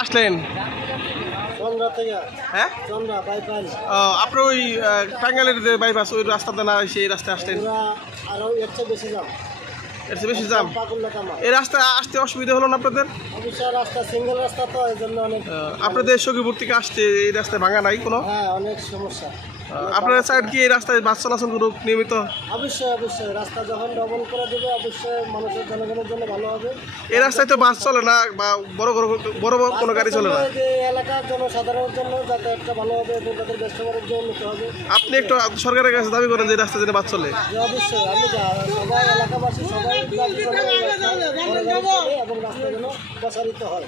আসলেন হ্যাঁ আপনার ওই টাঙ্গাইলের যে বাইপাস ওই রাস্তাতে না সেই রাস্তায় আসলেন বেশি জাম এই রাস্তা আসতে অসুবিধা হলো না আপনাদের রাস্তা সিঙ্গেল রাস্তা তো এই জন্য অনেক আপনাদের সখীপুর থেকে আসতে এই রাস্তায় ভাঙা নাই কোনো অনেক সমস্যা আপনার সাইড কি এই রাস্তায় বাস চলাচল করুক নিয়মিত অবশ্যই রাস্তা যখন ডবল করে দেবে অবশ্যই মানুষের জনগণের জন্য ভালো হবে এই রাস্তায় তো বাস চলে না বা বড় কোনো গাড়ি চলে না এলাকার জনসাধারণের জন্য যাতায়াতটা ভালো হবে এবং তাদের ব্যস্ততার জন্য নিতে হবে আপনি একটু সরকারের কাছে দাবি করেন যে রাস্তা যেন বাস চলে অবশ্যই আমি সবাই এলাকাবাসী সবাই এবং রাস্তা যেন প্রসারিত হয়